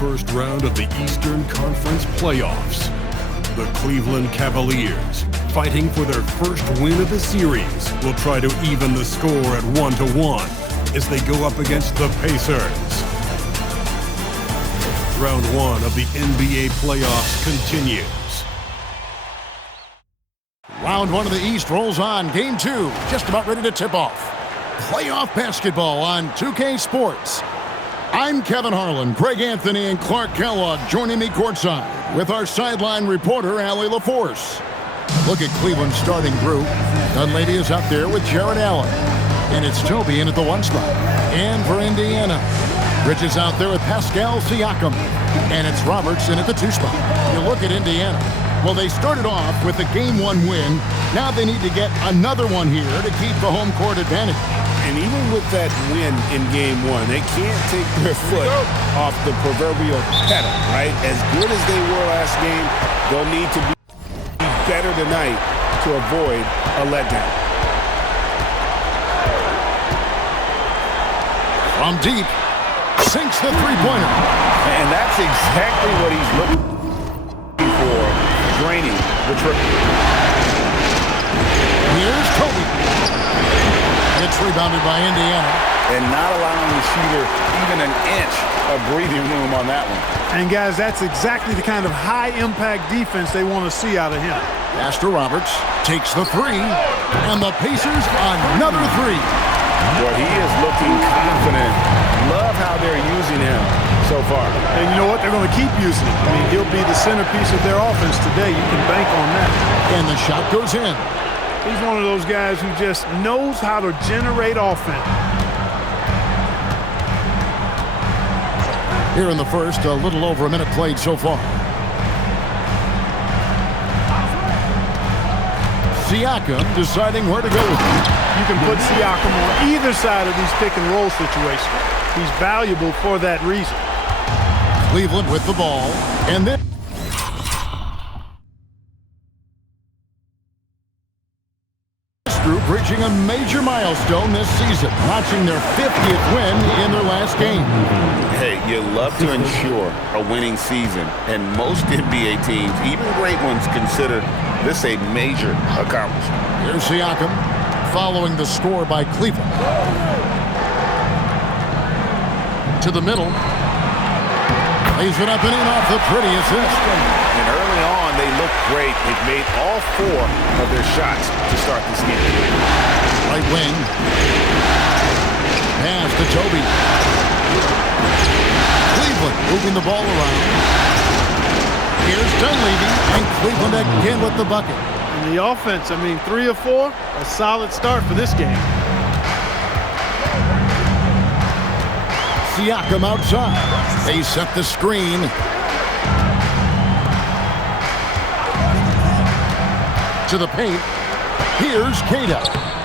first round of the Eastern Conference playoffs. The Cleveland Cavaliers, fighting for their first win of the series, will try to even the score at 1-1 as they go up against the Pacers. Round 1 of the NBA playoffs continues. Round 1 of the East rolls on. Game 2, just about ready to tip off. Playoff basketball on 2K Sports. I'm Kevin Harlan, Greg Anthony, and Clark Kellogg joining me courtside with our sideline reporter, Allie LaForce. Look at Cleveland's starting group. Dunleavy is up there with Jared Allen. And it's Toby in at the 1 spot. And for Indiana, Rich is out there with Pascal Siakam. And it's Roberts in at the 2 spot. You look at Indiana. Well, they started off with a Game 1 win. Now they need to get another one here to keep the home court advantage. And even with that win in Game 1, they can't take their foot off the proverbial pedal, right? As good as they were last game, they'll need to be better tonight to avoid a letdown. From deep, sinks the three-pointer. And that's exactly what he's looking for, draining the triple. Here's Kobe. It's rebounded by Indiana. And not allowing the shooter even an inch of breathing room on that one. And guys, that's exactly the kind of high-impact defense they want to see out of him. Pastor Roberts takes the 3, and the Pacers another 3. Boy, he is looking confident. Love how they're using him so far. And you know what? They're going to keep using him. I mean, he'll be the centerpiece of their offense today. You can bank on that. And the shot goes in. He's one of those guys who just knows how to generate offense. Here in the first, a little over a minute played so far. Siakam deciding where to go. You can put Siakam on either side of these pick-and-roll situations. He's valuable for that reason. Cleveland with the ball, and then this group reaching a major milestone this season, notching their 50th win in their last game. Hey, you love to ensure a winning season, and most NBA teams, even great ones, consider this a major accomplishment. Here's Siakam following the score by Cleveland. To the middle. Lays it up and in off the pretty assist. And early on, they looked great. They've made all 4 of their shots to start this game. Right wing. Pass to Toby. Cleveland moving the ball around. Here's Dunleavy, and Cleveland again with the bucket. And the offense, I mean, 3 of 4, a solid start for this game. Siakam outside. They set the screen. To the paint. Here's Kata.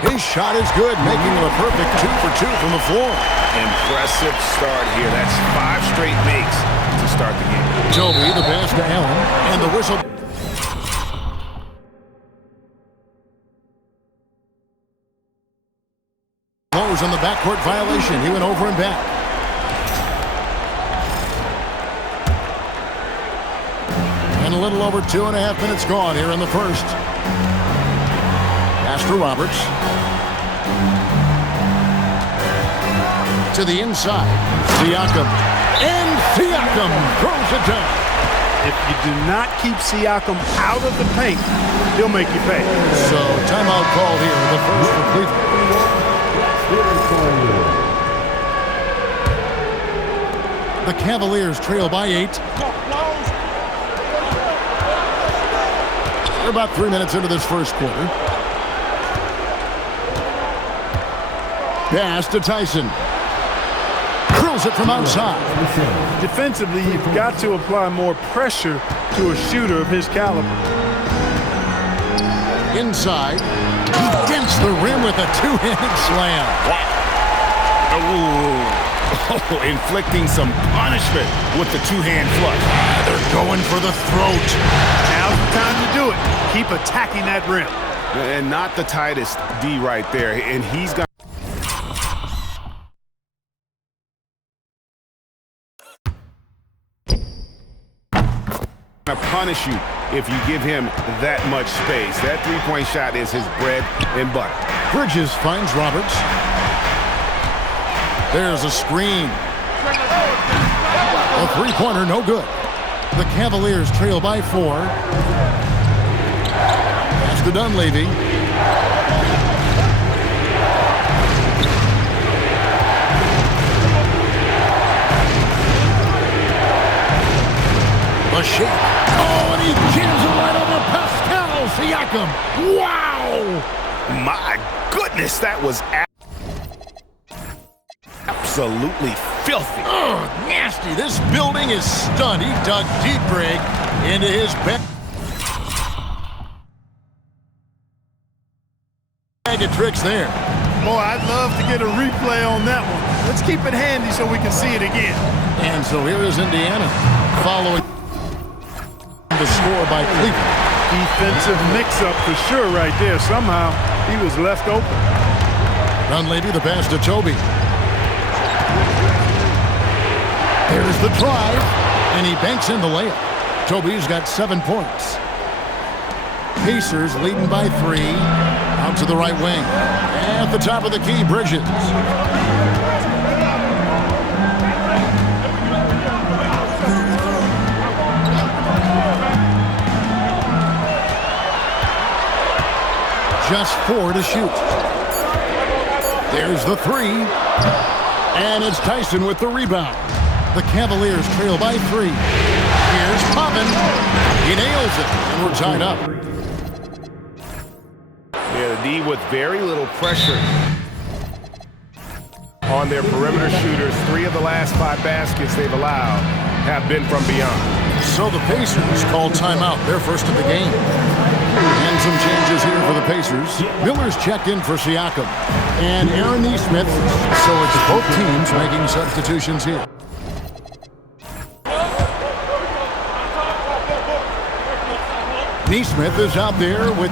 His shot is good, making it a perfect 2 for 2 from the floor. Impressive start here. That's 5 straight makes to start the game. Toby, the pass to Allen, and the whistle. Blows on the backcourt violation. He went over and back. And a little over 2.5 minutes gone here in the first. Pass to Roberts. To the inside. Siakam. And Siakam throws it down. If you do not keep Siakam out of the paint, he'll make you pay. So timeout called here. The first for Cleveland. The Cavaliers trail by 8. We're about 3 minutes into this first quarter. Pass to Tyson. Drills it from outside. Defensively, you've got to apply more pressure to a shooter of his caliber. Inside. Against the rim with a 2-handed slam. Oh, inflicting some punishment with the 2-hand flush. They're going for the throat. Now's the time to do it. Keep attacking that rim. And not the tightest D right there. And he's got to punish you if you give him that much space. That three-point shot is his bread and butter. Bridges finds Roberts. There's a screen. A three-pointer, no good. The Cavaliers trail by 4. Pass to Dunleavy. A shake. Oh, and he jams it right over Pascal Siakam. Wow! My goodness, that was absolutely filthy. Oh, nasty. This building is stunned. He dug deep, Greg, into his bag of tricks there. Boy, I'd love to get a replay on that one. Let's keep it handy so we can see it again. And so here is Indiana following the score by Cleveland. Defensive mix-up for sure right there. Somehow he was left open. Dunleavy, the pass to Toby. There's the drive, and he banks in the layup. Toby's got 7 points. Pacers leading by 3. Out to the right wing. At the top of the key, Bridges. Just 4 to shoot. There's the 3. And it's Tyson with the rebound. The Cavaliers trail by 3. Here's Poppin. He nails it, and we're tied up. Yeah, the D with very little pressure on their perimeter shooters. 3 of the last 5 baskets they've allowed have been from beyond. So the Pacers call timeout, their first of the game. And some changes here for the Pacers. Miller's checked in for Siakam. And Aaron Nesmith. So it's both teams making substitutions here. Nesmith is out there with...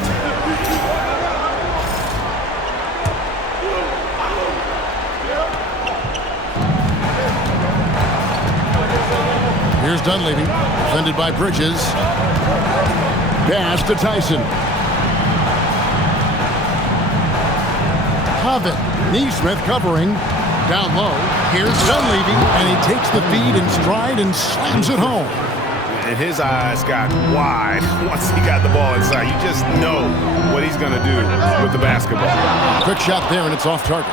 Here's Dunleavy, defended by Bridges. Pass to Tyson. Hovitt, Nesmith covering. Down low. Here's Dunleavy, and he takes the feed in stride and slams it home. And his eyes got wide once he got the ball inside. You just know what he's going to do with the basketball. Quick shot there, and it's off target.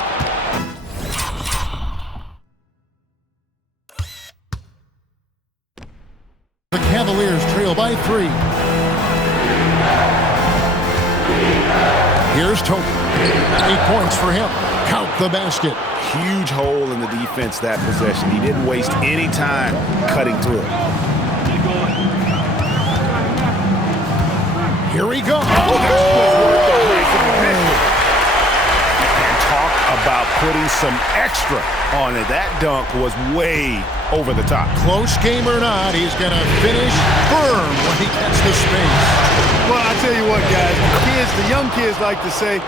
The Cavaliers trail by 3. Here's Toby. 8 points for him. Count the basket. Huge hole in the defense that possession. He didn't waste any time cutting through it. Here we go. And talk about putting some extra on it. That dunk was way over the top. Close game or not, he's going to finish firm when he gets the space. Well, I tell you what, guys, the young kids like to say,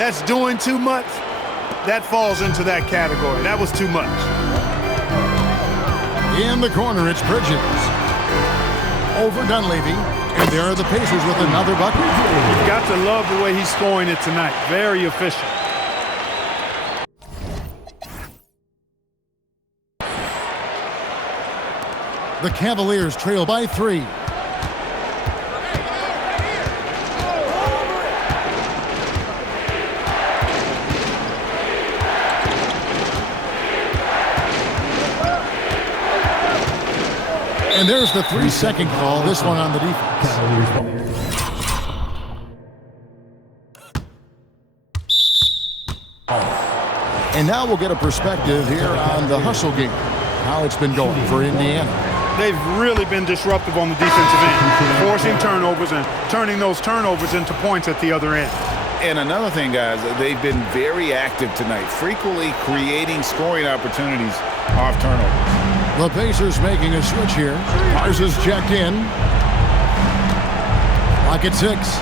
that's doing too much. That falls into that category. That was too much. In the corner, it's Bridges. Over Dunleavy. And there are the Pacers with another bucket. You've got to love the way he's scoring it tonight. Very efficient. The Cavaliers trail by 3. And there's the 3-second call, this one on the defense. And now we'll get a perspective here on the hustle game, how it's been going for Indiana. They've really been disruptive on the defensive end, forcing turnovers and turning those turnovers into points at the other end. And another thing, guys, they've been very active tonight, frequently creating scoring opportunities off turnovers. The Pacers making a switch here. Parsons checked in. Clock at 6.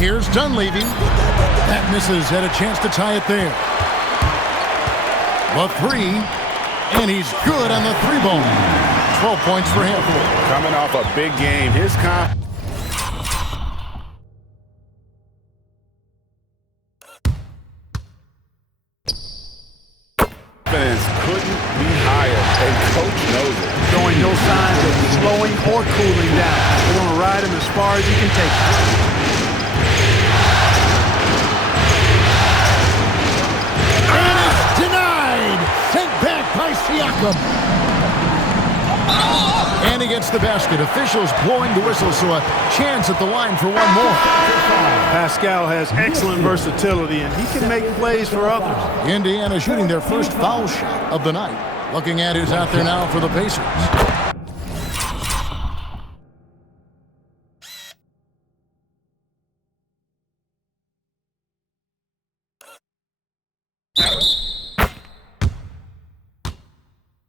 Here's Dunleavy. That misses, had a chance to tie it there. The 3. And he's good on the 3-ball. 12 points for him. Coming off a big game, his confidence couldn't be higher, and Coach knows it. Showing no signs of slowing or cooling down. They're going to ride him as far as he can take him. And it's denied. Sent back by Siakam. And he gets the basket. Officials blowing the whistle, so a chance at the line for one more. Pascal has excellent versatility, and he can make plays for others. Indiana shooting their first foul shot of the night. Looking at who's out there now for the Pacers.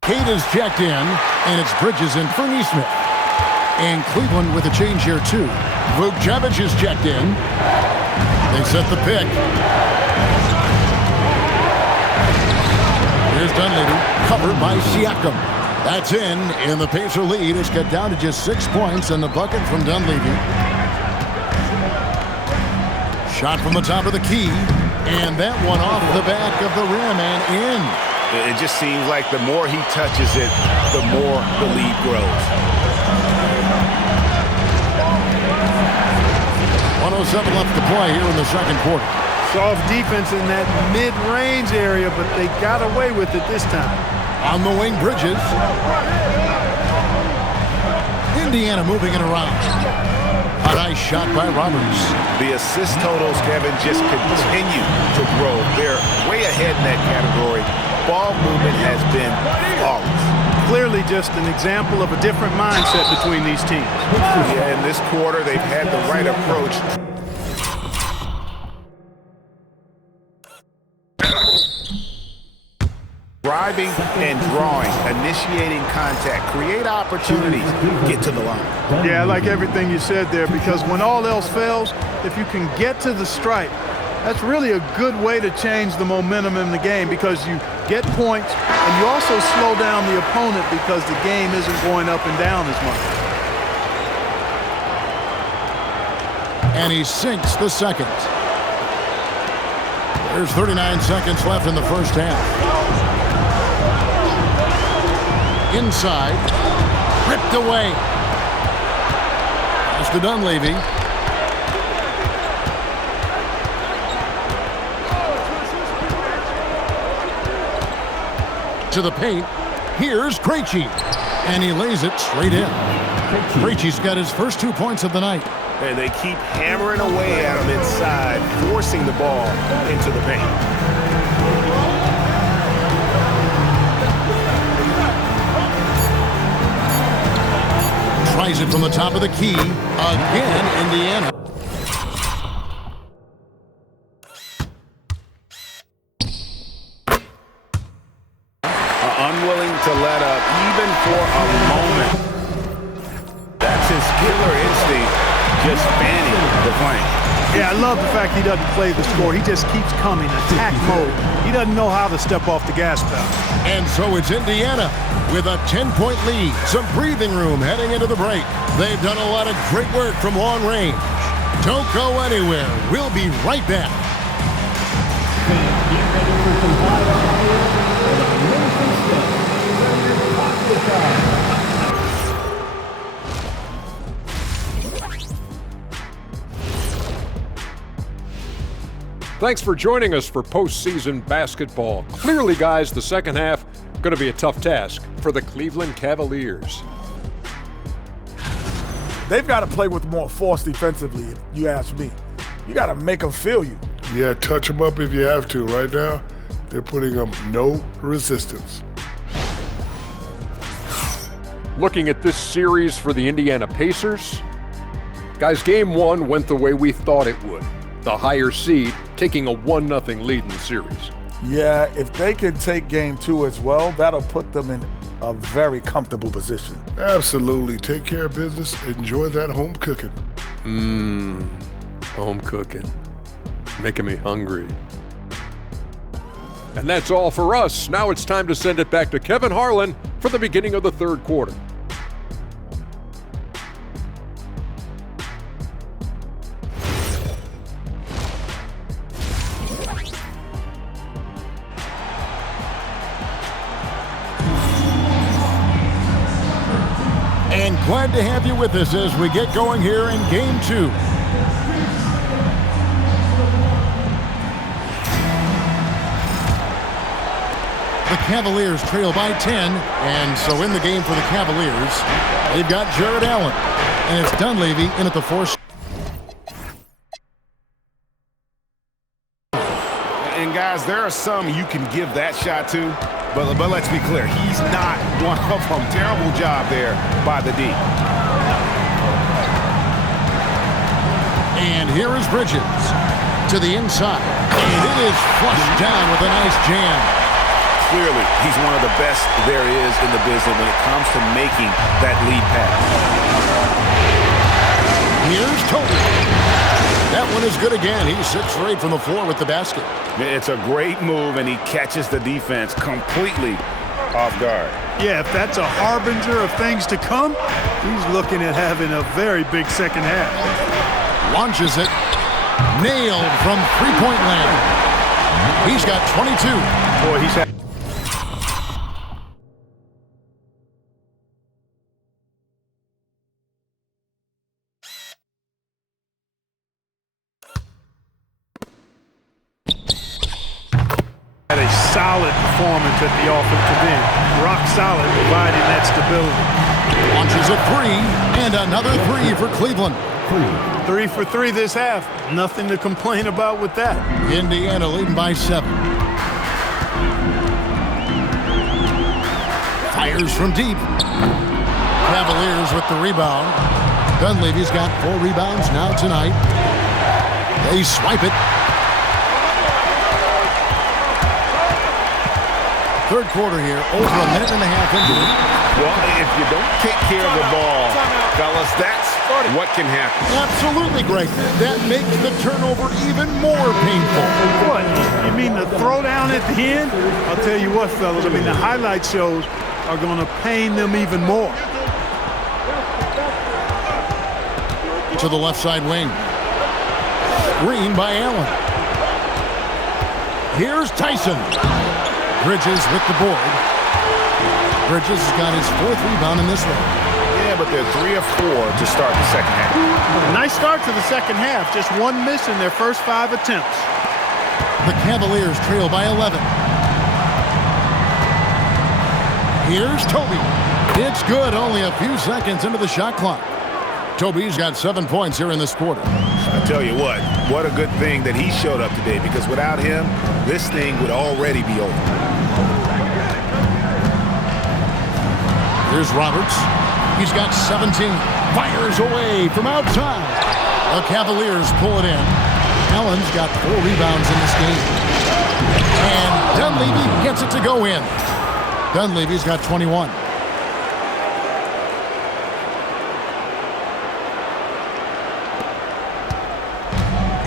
Kate is checked in, and it's Bridges and Fernie Smith. And Cleveland with a change here, too. Vukcevic is checked in. They set the pick. Here's Dunleavy, covered by Siakam. That's in the Pacer lead. It's cut down to just 6 points, and the bucket from Dunleavy. Shot from the top of the key, and that one off the back of the rim and in. It just seems like the more he touches it, the more the lead grows. 107 left to play here in the second quarter. Soft defense in that mid-range area, but they got away with it this time. On the wing, Bridges. Indiana moving it around. A nice shot by Roberts. The assist totals, Kevin, just continue to grow. They're way ahead in that category. Ball movement has been flawless. Clearly just an example of a different mindset between these teams. Yeah, in this quarter, they've had the right approach. Driving and drawing, initiating contact, create opportunities, get to the line. Yeah, I like everything you said there, because when all else fails, if you can get to the stripe, that's really a good way to change the momentum in the game, because you get points and you also slow down the opponent because the game isn't going up and down as much. And he sinks the second. There's 39 seconds left in the first half. Inside, ripped away. Pass to Dunleavy. To the paint. Here's Krejci. And he lays it straight in. Krejci's got his first 2 points of the night. And they keep hammering away at him inside, forcing the ball into the paint. Tries it from the top of the key. Again, Indiana. Unwilling to let up even for a moment. That's his killer instinct, just fanning the flame. Yeah, I love the fact he doesn't play the score. He just keeps coming, attack mode. He doesn't know how to step off the gas pedal. And so it's Indiana with a 10-point lead. Some breathing room heading into the break. They've done a lot of great work from long range. Don't go anywhere. We'll be right back. Thanks for joining us for postseason basketball. Clearly, guys, the second half going to be a tough task for the Cleveland Cavaliers. They've got to play with more force defensively, if you ask me. You got to make them feel you. Yeah, touch them up if you have to. Right now, they're putting up no resistance. Looking at this series for the Indiana Pacers, guys, game one went the way we thought it would. The higher seed taking a 1-0 lead in the series. Yeah, if they can take game two as well, that'll put them in a very comfortable position. Absolutely. Take care of business. Enjoy that home cooking. Home cooking. Making me hungry. And that's all for us. Now it's time to send it back to Kevin Harlan for the beginning of the third quarter. And glad to have you with us as we get going here in Game 2. The Cavaliers trail by 10, and so in the game for the Cavaliers, they've got Jared Allen, and it's Dunleavy in at the force. And guys, there are some you can give that shot to, but let's be clear, he's not one of them. Terrible job there by the D. And here is Bridges to the inside, and it is flushed down with a nice jam. Clearly, he's one of the best there is in the business when it comes to making that lead pass. Here's Toby. That one is good again. He's 6 for 8 from the floor with the basket. It's a great move, and he catches the defense completely off guard. Yeah, if that's a harbinger of things to come, he's looking at having a very big second half. Launches it. Nailed from three-point land. He's got 22. Boy, he's had a solid performance at the offensive end. Rock solid, providing that stability. Launches a 3, and another 3 for Cleveland. 3 for 3 this half. Nothing to complain about with that. Indiana leading by 7. Fires from deep. Cavaliers with the rebound. Dunleavy's got 4 rebounds now tonight. They swipe it. Third quarter here, over a minute and a half into it. Well, if you don't take care of the ball, fellas, that's what can happen. Absolutely, Greg. That makes the turnover even more painful. What? You mean the throwdown at the end? I'll tell you what, fellas. I mean, the highlight shows are going to pain them even more. To the left side wing. Screen by Allen. Here's Tyson. Bridges with the board. Bridges has got his 4th rebound in this one. Yeah, but they're 3 of 4 to start the second half. Nice start to the second half. Just 1 miss in their first 5 attempts. The Cavaliers trail by 11. Here's Toby. It's good, only a few seconds into the shot clock. Toby's got 7 points here in this quarter. I tell you what a good thing that he showed up today, because without him, this thing would already be over. Here's Roberts. He's got 17. Fires away from outside. The Cavaliers pull it in. Allen's got 4 rebounds in this game. And Dunleavy gets it to go in. Dunleavy's got 21.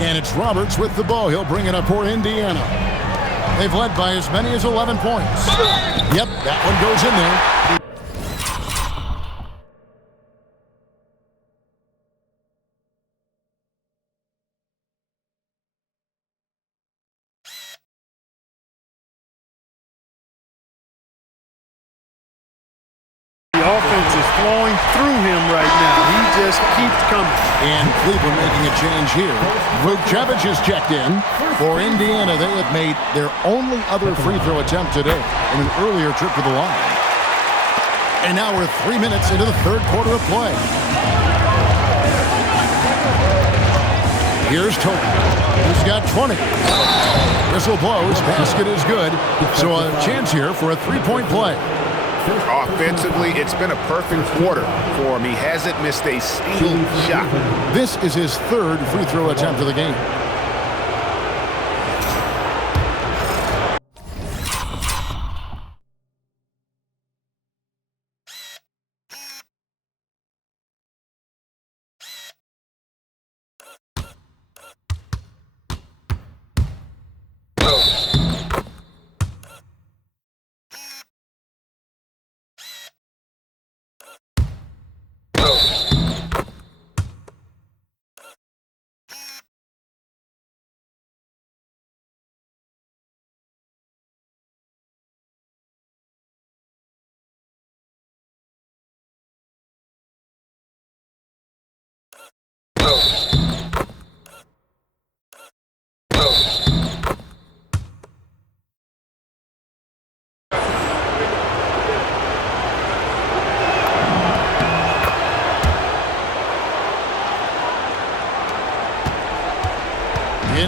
And it's Roberts with the ball. He'll bring it up for Indiana. They've led by as many as 11 points. Yep, that one goes in there. The offense is flowing through him right now. He just keeps coming. And Cleveland making a change here. Vukcevic is checked in. For Indiana, they have made their only other free throw attempt today in an earlier trip to the line. And now we're 3 minutes into the third quarter of play. Here's Toby. He's got 20. Whistle blows. Basket is good. So a chance here for a 3-point play. Offensively, it's been a perfect quarter for him. He hasn't missed a single shot. This is his 3rd free throw attempt of the game.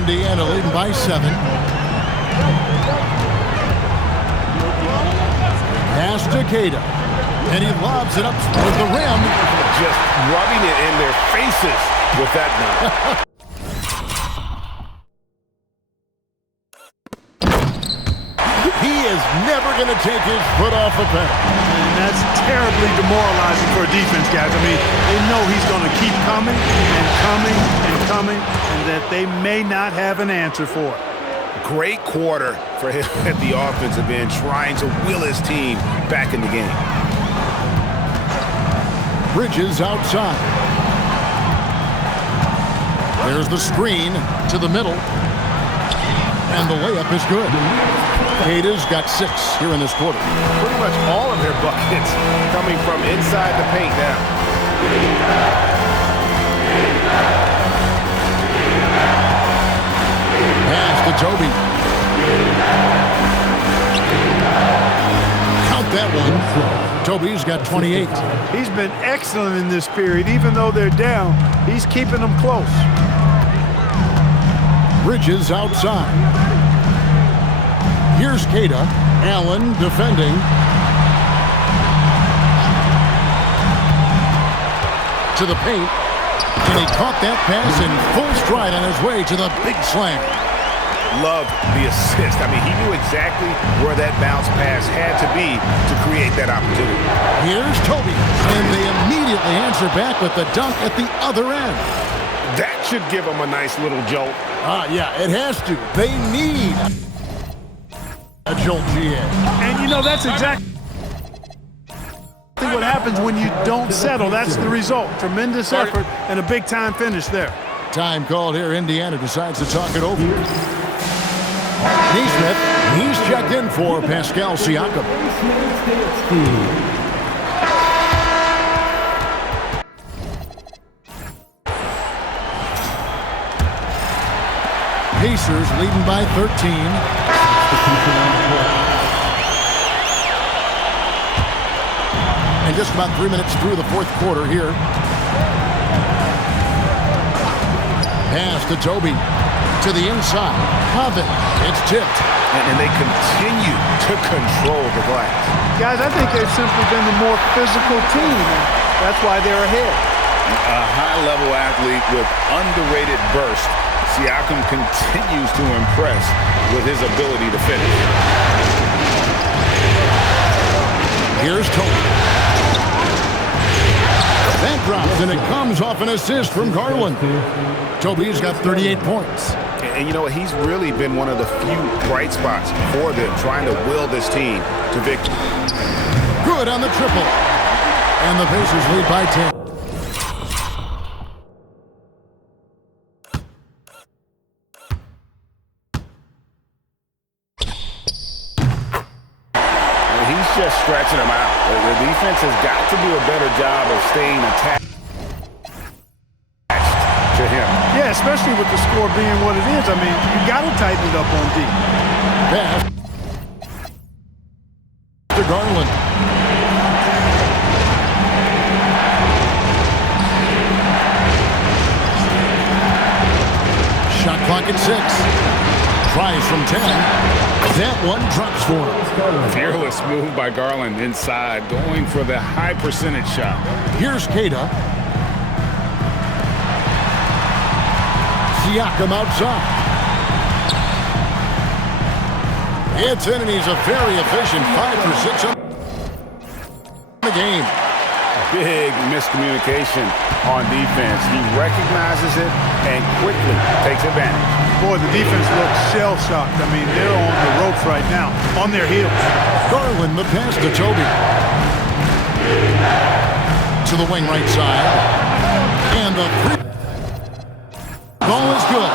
Indiana leading by 7. Pass to Cada. And he lobs it up with the rim. Just rubbing it in their faces with that dunk. He is never going to take his foot off the pedal. And that's terribly demoralizing for a defense, guys. I mean, they know he's going to keep coming and coming and coming, and that they may not have an answer for it. Great quarter for him at the offensive end, trying to will his team back in the game. Bridges outside. There's the screen to the middle. And the layup is good. Cada's got 6 here in this quarter. Pretty much all of their buckets coming from inside the paint now. Pass to Toby. Count that one. Toby's got 28. He's been excellent in this period. Even though they're down, he's keeping them close. Bridges outside. Here's Cada. Allen defending. To the paint. And he caught that pass in full stride on his way to the big slam. Loved the assist. I mean, he knew exactly where that bounce pass had to be to create that opportunity. Here's Toby. And they immediately answer back with the dunk at the other end. That should give them a nice little jolt. Yeah, it has to. They need a jolt, GA. And you know, that's exactly what happens when you don't settle. That's the result. Tremendous effort and a big-time finish there. Time called here. Indiana decides to talk it over. Neesmith, he's checked in for Pascal Siakam. Pacers leading by 13. And just about 3 minutes through the fourth quarter here. Pass to Toby. To the inside. Coven. It's tipped. And they continue to control the glass. Guys, I think they've simply been the more physical team. That's why they're ahead. A high-level athlete with underrated burst. Siakam continues to impress with his ability to finish. Here's Toby. That drops, and it comes off an assist from Garland. Toby's got 38 points. And you know what? He's really been one of the few bright spots for them, trying to will this team to victory. Good on the triple. And the Pacers lead by 10. Just stretching them out. The defense has got to do a better job of staying attached to him. Yeah, especially with the score being what it is. I mean, you got to tighten it up on D. Pass to Garland. Shot clock at 6. Tries from 10. That one drops for him. Fearless move by Garland inside, going for the high percentage shot. Here's Cada. Siakam outside. It's in, and he's a very efficient 5 for 6 up in the game. Big miscommunication on defense. He recognizes it and quickly takes advantage. Boy, the defense looks shell-shocked. I mean, they're on the ropes right now, on their heels. Garland, the pass to Toby. To the wing right side. And the three. Ball is good.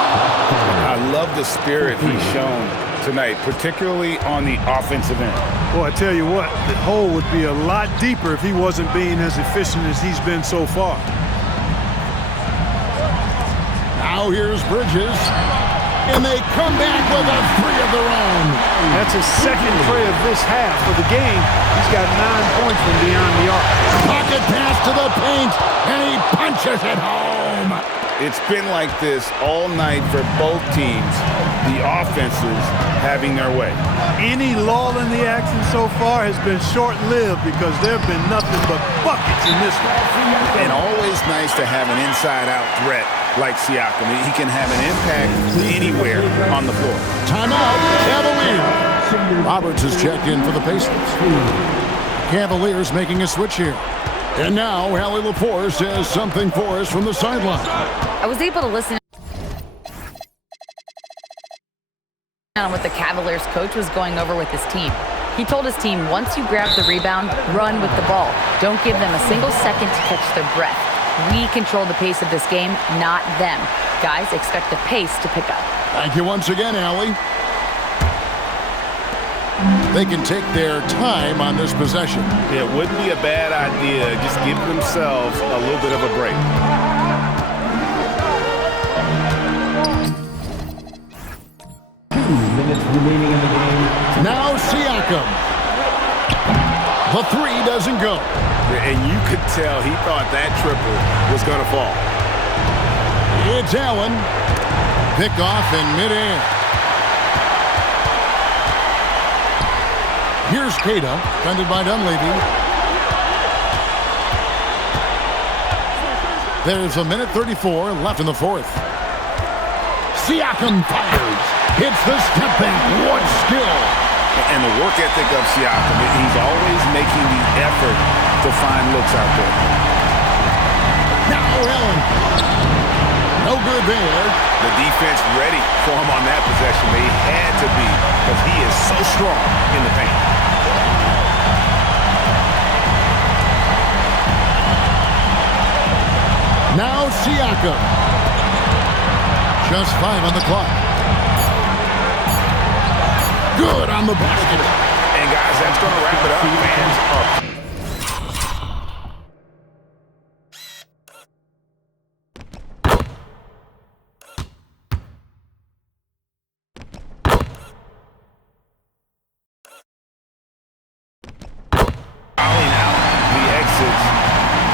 I love the spirit he's shown tonight, particularly on the offensive end. Boy, I tell you what, the hole would be a lot deeper if he wasn't being as efficient as he's been so far. Now here's Bridges. And they come back with a 3 of their own. That's his second tray of this half of the game. He's got 9 points from beyond the arc. Pocket pass to the paint, and he punches it home. It's been like this all night for both teams, the offenses having their way. Any lull in the action so far has been short-lived because there have been nothing but buckets in this one. And always nice to have an inside-out threat like Siakam. He can have an impact anywhere on the floor. Timeout, Cavaliers. Roberts has checked in for the Pacers. Cavaliers making a switch here. And now, Allie Laforce has something for us from the sideline. I was able to listen on what the Cavaliers coach was going over with his team. He told his team, once you grab the rebound, run with the ball. Don't give them a single second to catch their breath. We control the pace of this game, not them. Guys, expect the pace to pick up. Thank you once again, Allie. They can take their time on this possession. It wouldn't be a bad idea. Just give themselves a little bit of a break. 2 minutes remaining in the game. Now Siakam. The three doesn't go. And you could tell he thought that triple was going to fall. It's Allen. Pick off in midair. Here's Cada, defended by Dunleavy. There's a minute 34 left in the fourth. Siakam fires. Hits the step back. What skill. And the work ethic of Siakam, he's always making the effort to find looks out there. Now Allen. No good there. The defense ready for him on that possession. They had to be because he is so strong in the paint. Now Siakam. Just 5 on the clock. Good on the basket. And guys, that's going to wrap it up. Fans up.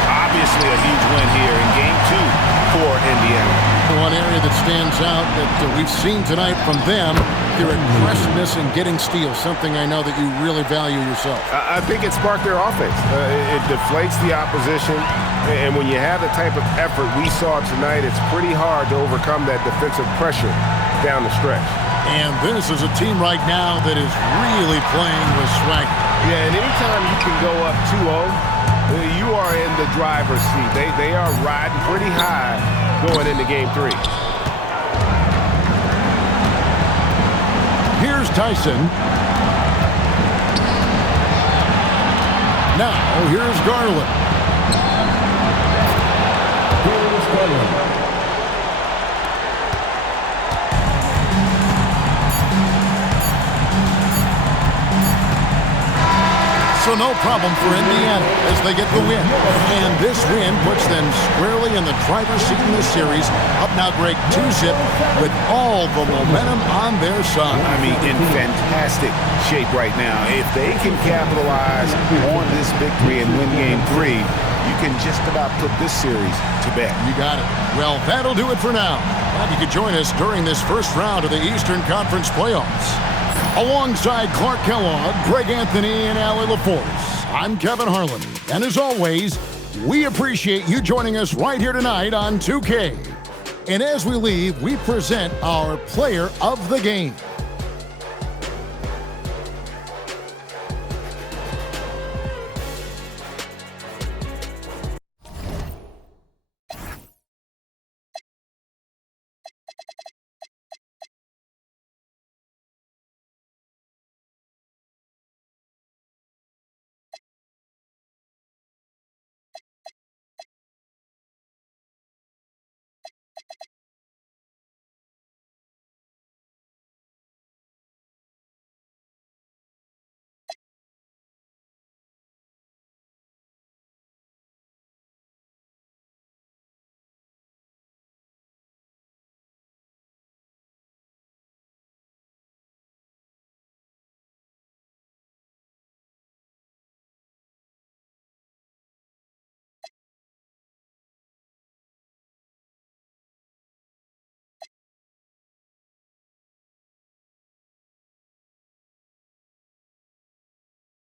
Obviously a huge win here in Game 2 for Indiana. One area that stands out that we've seen tonight from them, their aggressiveness in getting steals, something I know that you really value yourself. I think it sparked their offense. It deflates the opposition, and when you have the type of effort we saw tonight, it's pretty hard to overcome that defensive pressure down the stretch. And this is a team right now that is really playing with swagger. Yeah, and anytime you can go up 2-0, you are in the driver's seat. They are riding pretty high going into Game 3. Here's Tyson. Now, here's Garland. So no problem for Indiana as they get the win. And this win puts them squarely in the driver's seat in this series. Up now, Greg, 2-zip with all the momentum on their side. I mean, in fantastic shape right now. If they can capitalize on this victory and win Game 3, you can just about put this series to bed. You got it. Well, that'll do it for now. Glad you could join us during this first round of the Eastern Conference playoffs. Alongside Clark Kellogg, Greg Anthony, and Allie Laforce, I'm Kevin Harlan. And as always, we appreciate you joining us right here tonight on 2K. And as we leave, we present our player of the game.